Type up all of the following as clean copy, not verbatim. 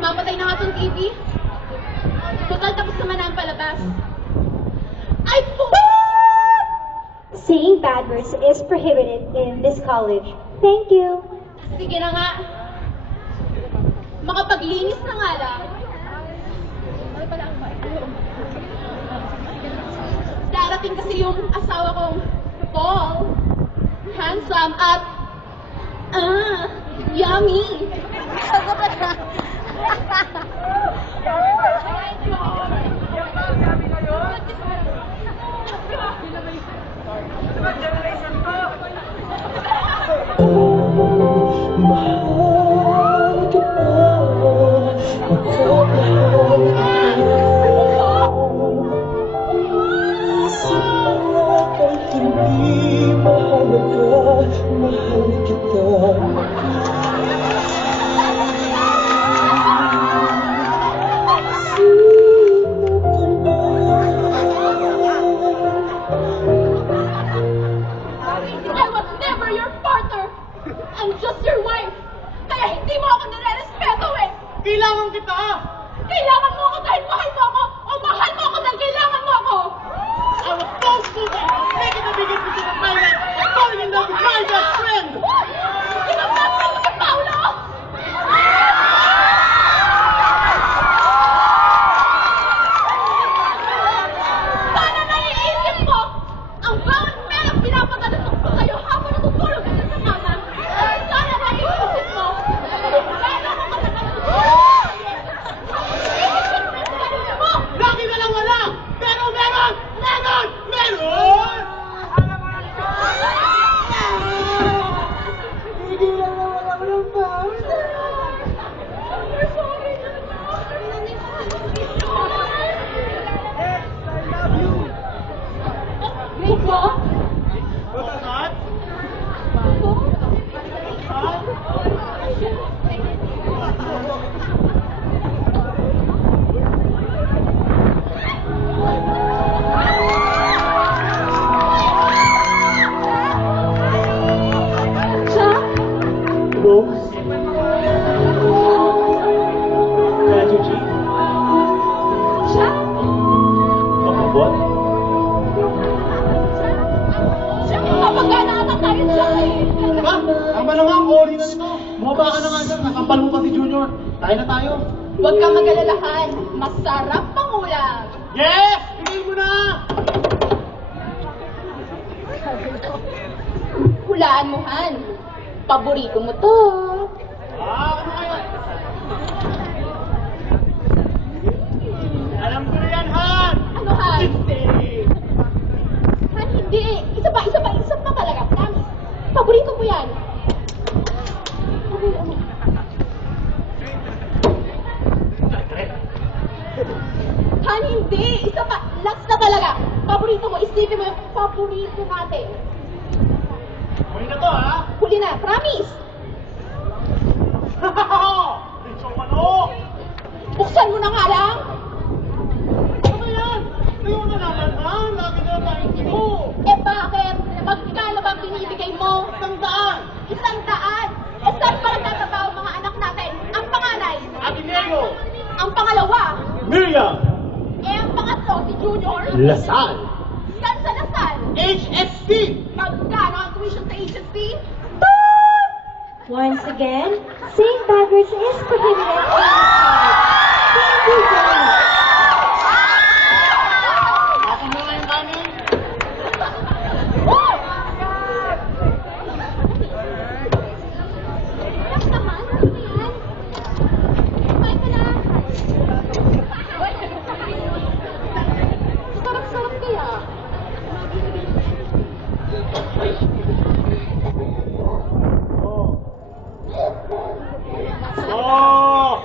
Mapatay na nga itong TV. Total tapos naman na ang palabas. Ay po! Saying bad words is prohibited in this college. Thank you. Sige na nga. Makapaglinis na nga lang. Darating kasi yung asawa kong tall, handsome, at yummy. I was never your partner. I'm just your wife. Kaya hindi mo ako nire-respeto eh. Kailangan kita! Kailangan mo ako dahil mahal mo ako o mahal mo ako dahil kailangan mo ako. I was so stupid! Making the biggest mistake of my life! Falling in love with my best friend! Ibang best friend mo si Paolo! Sana naiisip mo ang bawat perang pinapagalasok ko sa'yo habang natutulog ka sa kama. Sana naiisip mo kung gaano ako katagal mo! Lagi na lang wala! Pero meron! Meron! Meron! Hindi na wala ng power. Yes, I love you! Nico? What's that? Rose? Energy? Kapabot? Kapag-gana ata tayo siya eh. Diba? Tama na nga ang ori na nito. Bumaba ka na nga dyan. Nakampal mo pa si Junior. Tayo na tayo. Huwag kang mag-alalahan. Masarap pang ulam. Yes! Tigil mo na! Hulaan mo, Han. Paborito mo to. Ano kaya? Alam ko na yan, Han! Ano, Han? Lipstick! Han, hindi. Isa pa talaga. Promise. Paborito mo yan. Han, hindi. Isa pa. Last na talaga. Paborito mo. Isipin mo yung paborito natin. Huli na to, ha? Huli na. Promise. Lechong manok! Buksan mo na nga lang. Ano ba yan? Ngayon na naman, Han! Lagi na tayo mo! Eh bakit? Magkano ba ang binibigay mo? Tandaan! 100. Eh saan pa nagtatrabaho ang mga anak natin? Ang panganay. Ateneo! Ang pangalawa. Miriam! Eh ang pangatlo, si Junior. Lasal! San sa Lasal? HSC! Magkano ang tuition sa HSC? Once again, saying bad words is prohibited in this college. Thank you very much. Ako muna yung kanin. Relax naman. Ano yan? Kumain ka na. Sarap-sarap kaya. Oh!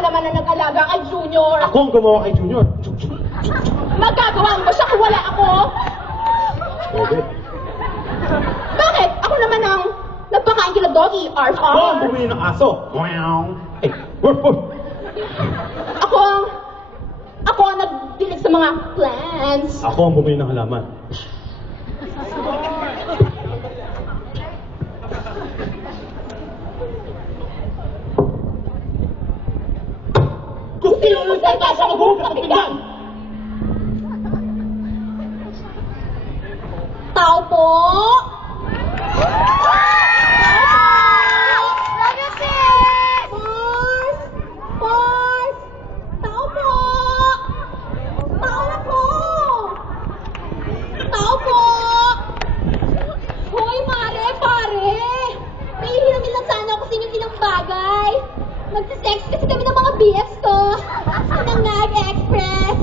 naman na nag-alaga kay Junior. Ako ang gumawa kay Junior. Magagawa mo ba siya kung wala ako? Pwede. Bakit? Ako naman ang nagpakain kila Doggy, arf Ako ang bumili ng aso. Meow. Eh, woof, woof. Ako ang nagdilig sa mga plants. Ako ang bumili ng halaman. Kung sino ang nagtata sa maghuhog ng pinggan! Tao po! Pause! Pause! Tao po! Tao na po! Tao po! Hoy, mare, pare! Nahihiramin lang sana ako sa inyong ilang bagay. Nagsisex kasi kami ng mga BFs ko. Sa nang nag-express.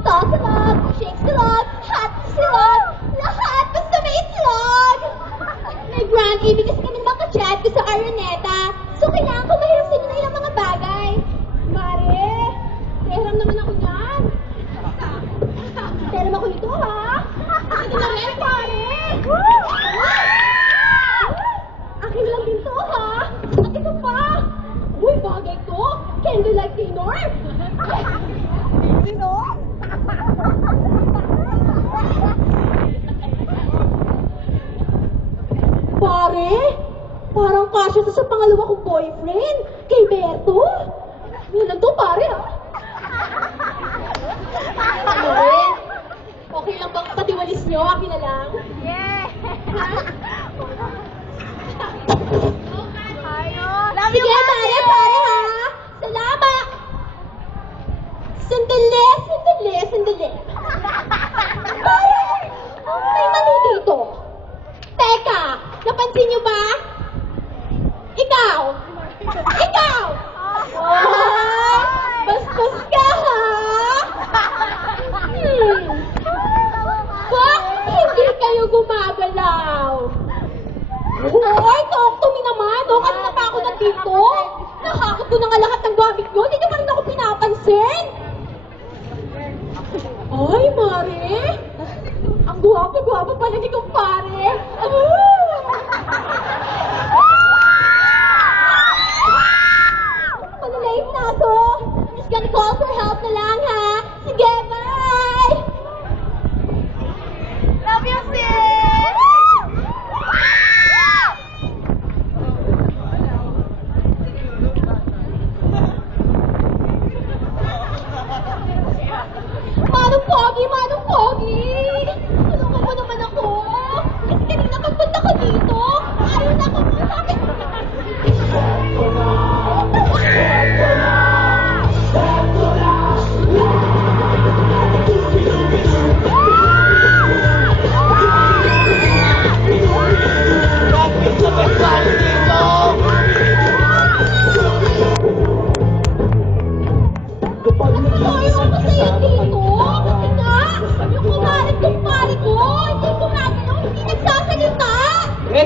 Talk a lot, shakes a lot, hot silog, lahat basta may itlog. May grand ibig kasi kami ng mga chat ko sa Araneta. So kailangan ko mahirap sa inyo na ilang mga bagay. Mare, teram naman ako dyan. Teram ako nito ha. Ito na rin, pare. Akin lang din to ha. At ito pa. Uy, bagay to. Candlelight dinner. Dinner? Pare, parang kasya to sa pangalawa kong boyfriend, kay Berto. Yan to, pare, ha? Pare, okay lang bang patiwalis nyo? Akin na lang. Yeah! Sige, pare, ha? Salamat! Sandali. Pare, may mali dito. Teka, napansin niyo ba? Ikaw! Bastos ka, ha? Bakit hindi kayo gumagalaw? Hoy, talk to me naman, no? Kanina pa ako nandito. Nakakot ko na nga lahat ng gamit nyo. Hindi nyo pa rin ako pinapansin. Ay, Mare. Ang guwapo-guwapo pala ni kumpare. Malalayo na ako. I'm just gonna call for help na lang, ha? Sige, bye! Love you, sis! Manong Pogi! Tulungan mo naman ako! Kasi kanina pagpunta ko dito, ayaw na ako sakit!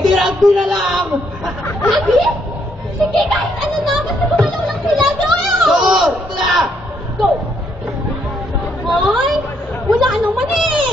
Rugby na lang! Rugby? Sige, kahit ano na, basta gumalaw lang sila. Go! Ito na! Go! Ay, wala naman eh!